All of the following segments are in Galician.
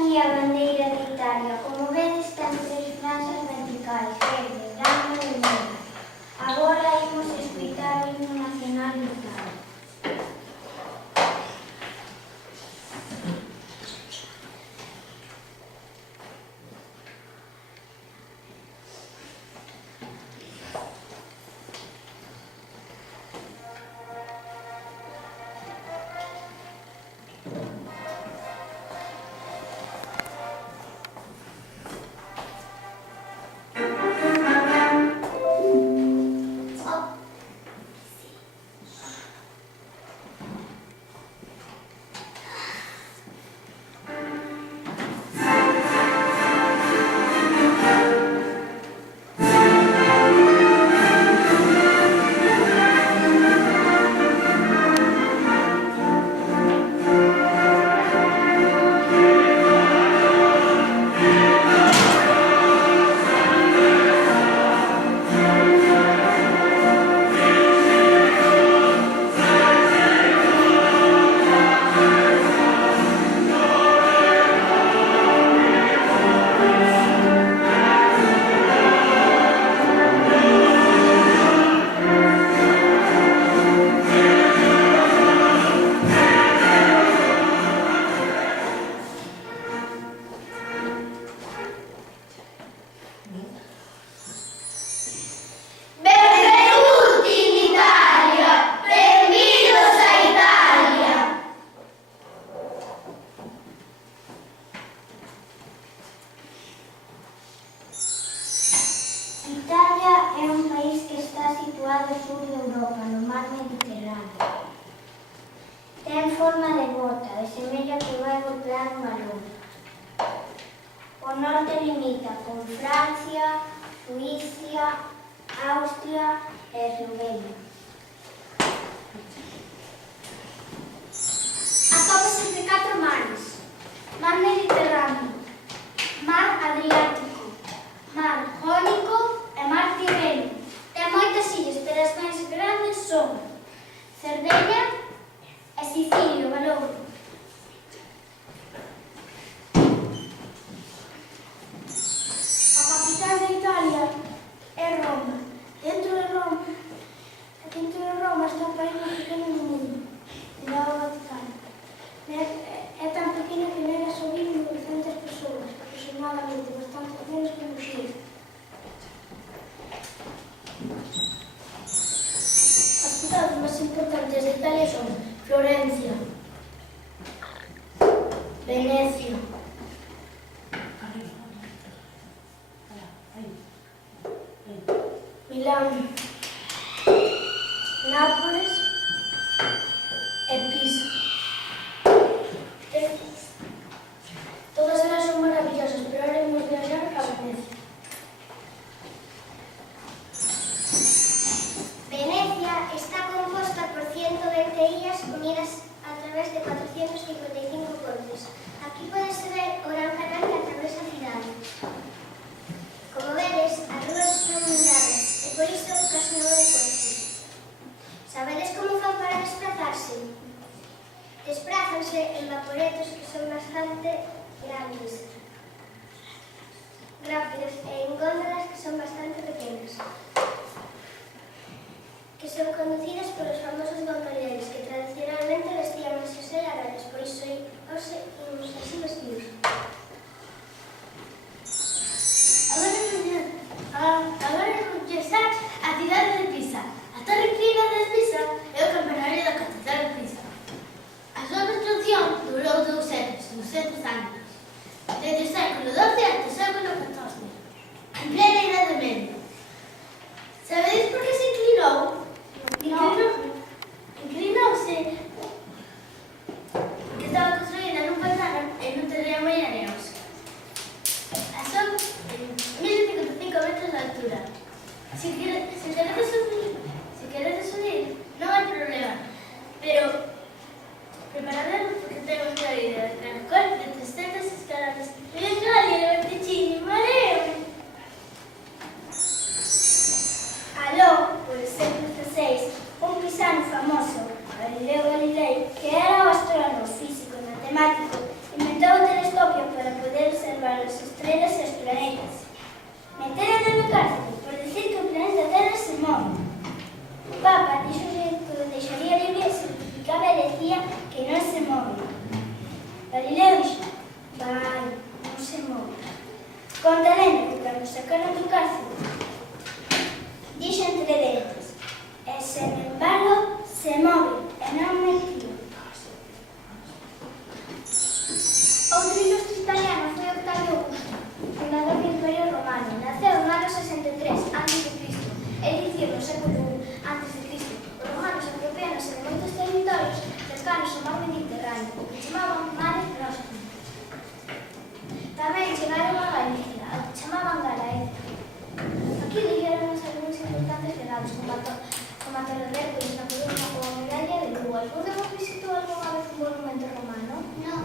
aquí a bandeira de Italia. Como vedes, ten tres franxas verticais, verde, branco e negro. Agora imos escoitar o himno nacional de Italia. Italia é un país que está situado ao sur de Europa, no mar Mediterráneo. Ten forma de bota e semella que vai golpear un balón. O norte limita con Francia, Suícia, Austria e Eslovenia. Atópase entre 4 mares: mar Mediterráneo, mar Adriático, mar Jónico e mar Tirreno. Ten moitas illas, pero as máis grandes son Cerdeña e Sicilia, o Valoro. A capital de Italia é Roma. Dentro de Roma está o país máis pequeno do mundo, o Vaticano. É tan pequeno que nela só viven 900 persoas, aproximadamente, bastante menos que no Chile. As cidades máis importantes de Italia son Florencia, Venecia, Milán, Nápoles e Pisa. Todas elas son maravillosas, pero ahora imos viaxar a Venecia. Venecia está composta por 120 illas unidas a través de 455 pontes. Aquí podese ver o gran canal que atravesa a cidade. Como vedes, as rúas son moi largas e por iso casi non hai coches. Sabedes como fan para desplazarse? Desplázanse en vaporetos que son bastante grandes, rápidos, e en góndolas que son bastante pequenas, que son conducidas polos famosos gondoleros que tradicionalmente vestían as xoseladas, por iso hoxe imos así vestidos. Agora vou estar a cidade de Pisa. A Torre Pisa de Pisa é o campanario da catedral de Pisa. A súa construcción durou 200 anos, desde o século XII até o século XIV, en plena Idade Media. Sabedes por que se inclinou? Inclinouse porque estaba construída nun pantano estrelas e os planetas. Meteron na cárcel por decir que o planeta Terra se move. O Papa dixolle que o deixaría libre e se justificaba e decía que non se move. Galileo dixo, vai, non se move. Conta a lenda que cando sacaron do cárcel, dixo entre dentes, e sen embargo se move, e non mentiu. Outro ilustre italiano foi Octavio Augusto, fundador do Imperio Romano. Naceu no ano 63 a.C., é dicir, no século I a.C. Os romanos apropiáronse de moitos territorios cercanos ao mar Mediterráneo, o que chamaban Mare Nostrum. Tamén chegaron a Galicia, ao que chamaban Galaecia. Aquí ligaron algúns importantes legados, como a Torre Hércules na Coruña ou a Muralla de Lugo. Alguno visitou algunha vez un monumento romano? No.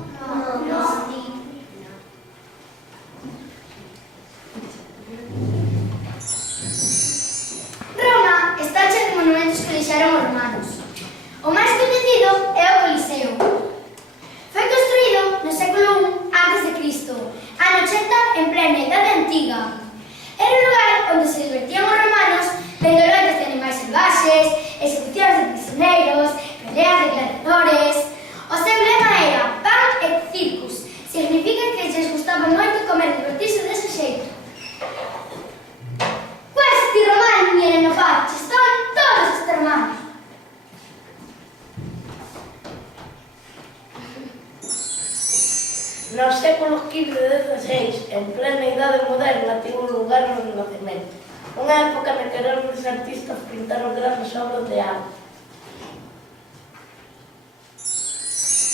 Roma está chea de monumentos que deixaron os romanos. O máis coñecido é o Coliseo. Foi construído no século I a.C., ano 80, en plena Idade Antiga. Era un lugar onde se divertían os romanos vendo loitas de animais salvaxes, execucións de prisioneiros, peleas de gladiadores. O seu lema era pan et circus. Significa que lles gustaba moito comer e divertirse dese xeito. Questi romani erano pazzi, son todos extremados. Nos séculos XV e XVI, en plena idade moderna, tivo lugar o Renacemento, unha época na que enormes artistas pintaron grandes obras de arte.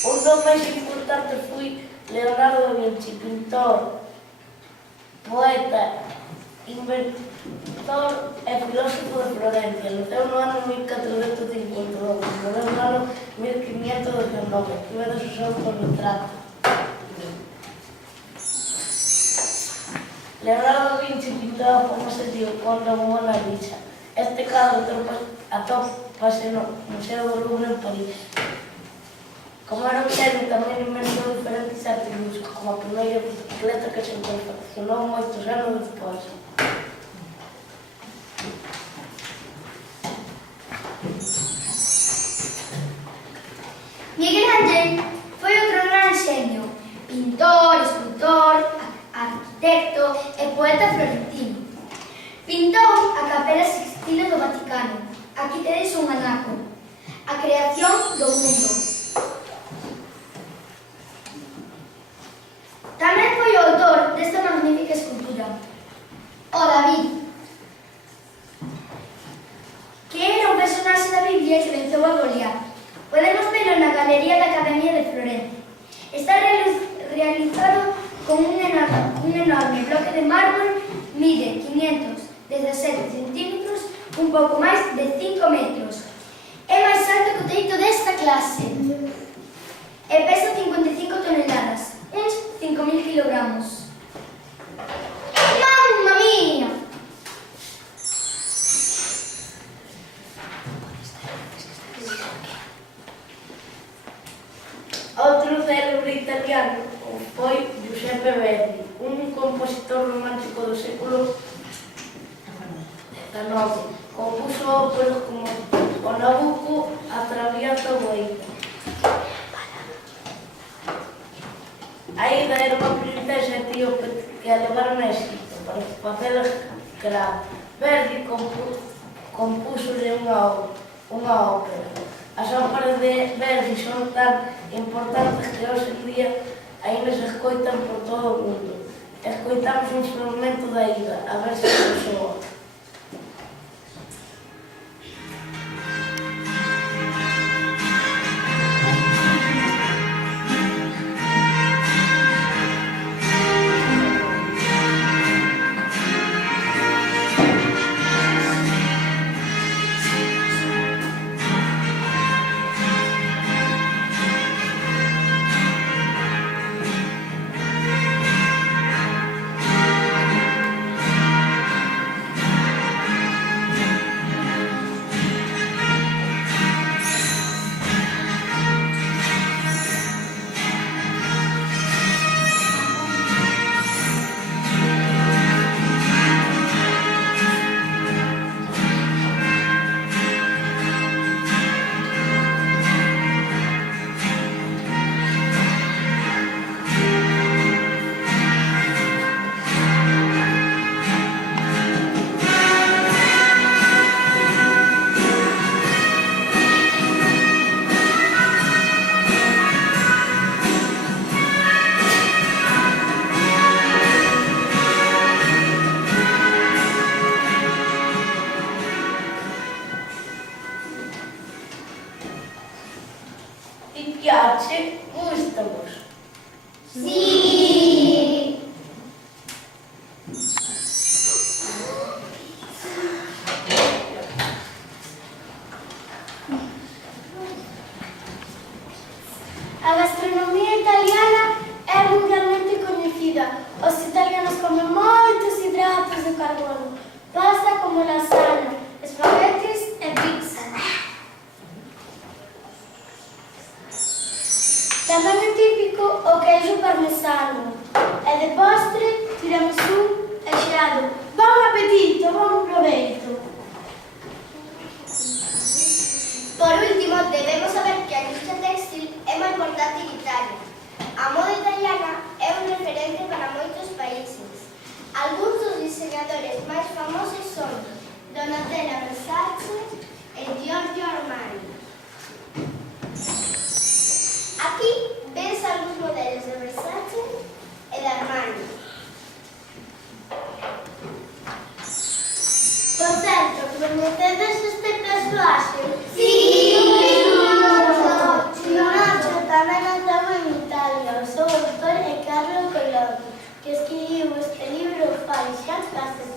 Un dos máis importantes foi Leonardo da Vinci, pintor, poeta, inventor e filósofo de Florencia. Naceu no ano 1452, morreu no ano 1519, que vedes o seu autorretrato. Leonardo da Vinci pintou a famosa Gioconda ou Mona Lisa. Este cadro atópase no Museo do Louvre en París. Como era un xenio, tamén inventou diferentes artiluxos, como a primeira bicicleta que se confeccionou moitos anos despois. Miguel Ángel foi outro gran xenio, pintor, escultor, arquitecto e poeta florentino. Pintou a Capela Sixtina do Vaticano. Aquí tedes un anaco, a creación do mundo. Tamén foi o autor desta magnífica escultura, o David, que era un personaxe da Biblia que venceu a Goliat. Podemos velo na Galería da Academia de Florencia. Está realizado con un enorme bloque de mármol, mide 517 centímetros, un pouco máis de 5 metros. É máis alto que o teito desta clase e pesa 55 toneladas, uns 5.000 kilogramos. Mamma mía! Outro célebre italiano foi Giuseppe Verdi, un compositor romántico do século XIX. Compuso óperas como O Nabucco, A Traviata Boita. Aida era unha princesa etíope que a levaron a Egipto para facela escrava. Verdi compúsole unha ópera. As óperas de Verdi son tan importantes que hoxe en día aínda se escoitan por todo o mundo. Escoitamos un fragmento da Aida, a ver se soa. Ai, xa estás